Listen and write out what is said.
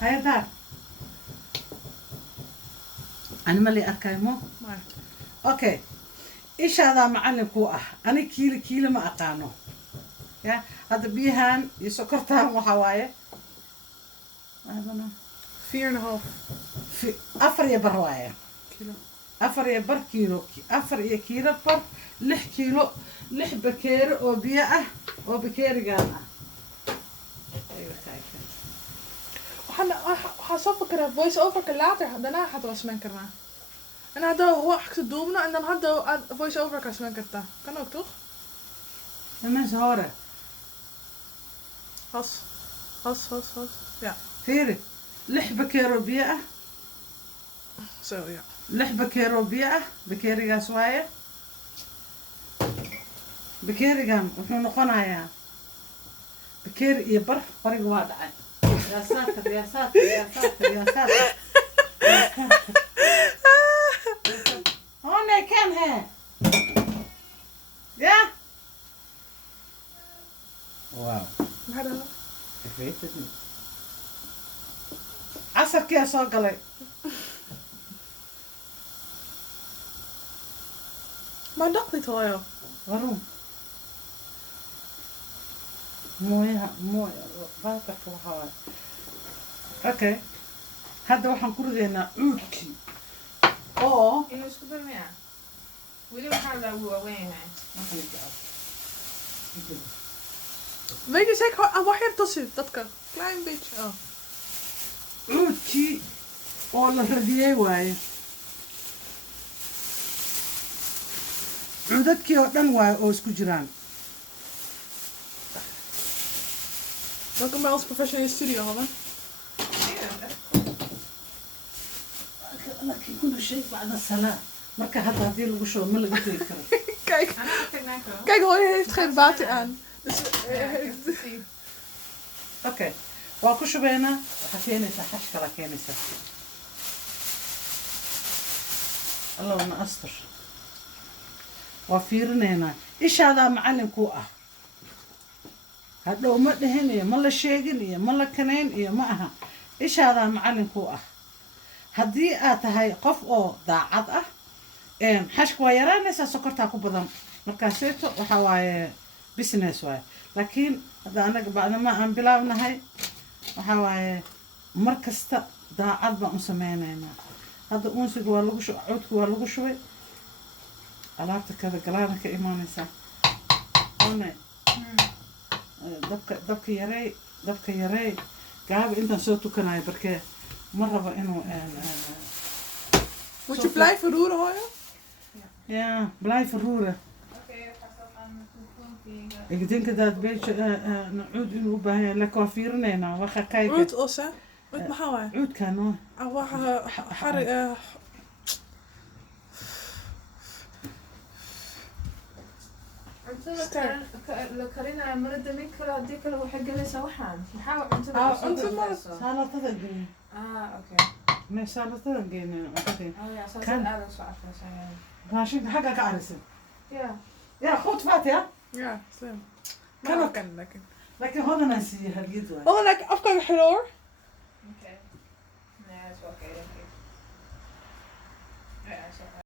هيا دار أنا مالي أركايمو Maar. أوكي إيش هذا معلم كوه أنا كيلو ما أقانو يا هذا بيهان يسكرتها وحواية هذا 4,5 في أفريا برواية kilo. أفريا بر كيلو أفريا كيلو بر لح كيلو لح بكير أو بيئة أو بكير جانا أيوة تايكن وحنا zo فكرة voice over later daarna gaat wel smenkerna. En dan hadden we echt doen en dan hadden we voice over kan smenkerta. Kan ook toch? الناس هورا Has. Ja. فيري لح بكير بيئة Zo ja. لح بكير بيئة بكير جاسواية بكير جام وحنا نقنايا بكير يبر فرق وادع يا ساتر يا ساتر يا ساتر يا ساتر هون كان هي يا واو Maar dan. فيتني عصر كيا سو قلي Maar dat niet hoor joh. غروم مويها باكر وحوار اوكي هذا waxaan ku ridaynaa cuudkii oo inuu isku darmaya weli waxaa lagu waaweynyahay Weet je zeker wacht even tot zit. Dat kan. Klein beetje. Oh. cuudkii oo la radiyey waaye cuudadkii oo dhan waaye oo isku jiraan Welkom bij onze professionele studio, Hanne. laakiin kullu shay bacda salaa marka hadda haddii lagu shubo ma laga tegi karo Kijk, anaa tagnaa karo kijk, Hoya heeft geen water aan. Dus, okay waa ku shubaynaa waxaa keenaysaa xash kala keenaysaa allahuna astur waa fiirinaynaa ishaadaa macallin kuu ah hadhow ma dhihin iyo ma la sheegin iyo ma la kanayn iyo ma aha ishaadaa macallin kuu ah haddii aad tahay qof oo daacad ah xashka waa yaraanaysaa sokortaa ku badan markaaseeto waxaa waaye business waaye laakiin hadda anaga bacdama aan bilaabnahay waxaa waaye mar kasta daacad baan u sameynaynaa hadda unsiga waa lagu shubay codka waa lagu shubay alaabta kada galaana ka imaanaysaa one dabka yareey gaaba intaan soo tukanayo barkee ma rabo inuu moet je blijven roeren, Hoya? ja blijven roeren ik denk dat een beetje cuud inuu u baahan yahay laakiin waa fiirinaynaa waa gaan kijken Roert os, hè? Roert maar houden. cuudkaan oo Ah, wacht, cuntada la karinayo marada mid kale haddii kale waxay gelaysaa waxaan maxaa cuntada cunto ma saalatada geyn okay mee saalatada geyn cuntada oh ja saas Kan. aad soo afaysan raashinka xagga ka arisan ja ja goed vat ja Ja, slim. Kan ook. Kan lekker. laakiin hodanaan siiye halgeed waay Wat een lekker afkijken, hoor. okay nee dat is wel oké denk ik ja zo